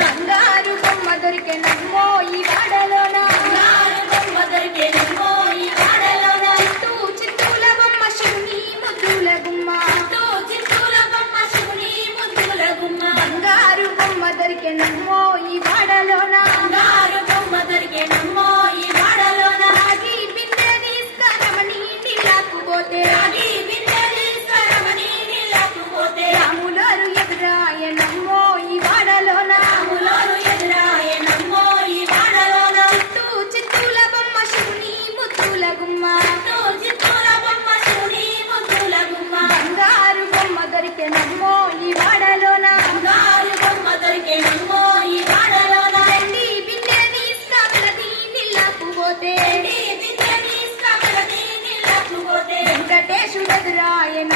బంగారు బొమ్మ దొరికెనమ్మో ఈ వాడలోన, బంగారు బొమ్మ దొరికెనమ్మో ఈ వాడలోన, చిత్తూ చిత్తూల బొమ్మ శివుని ముద్దుల గుమ్మ, చిత్తూ చిత్తూల బొమ్మ శివుని ముద్దుల గుమ్మ, బంగారు బొమ్మ దొరికెనమ్మో ఈ వాడలోన, బంగారు బొమ్మ దొరికెనమ్మో ఈ వాడలోన, రాగి బిందె తీసుకురమని నీళ్ళకు పోతే, రాగి బిందె తీసుకురమని నీళ్ళకు పోతే, రాములోరు ఎదురాయనమ్మో ఈ వాడలోన, రాములోరు ఎదురాయనమ్మో ఈ వాడలోన, చిత్తూ చిత్తూల బొమ్మ శివుని ముద్దుల గుమ్మ, చిత్తూ చిత్తూల బొమ్మ శివుని ముద్దుల గుమ్మ, బంగారు బొమ్మ దొరికెనమ్మో ఈ వాడలోన, బంగారు బొమ్మ దొరికెనమ్మో ఈ వాడలోన, వెండి బిందె తీసుకురమని నీళ్ళకు పోతే, వెండి బిందె తీసుకురమని నీళ్ళకు పోతే, వెంకటేశుడు ఎదురాయన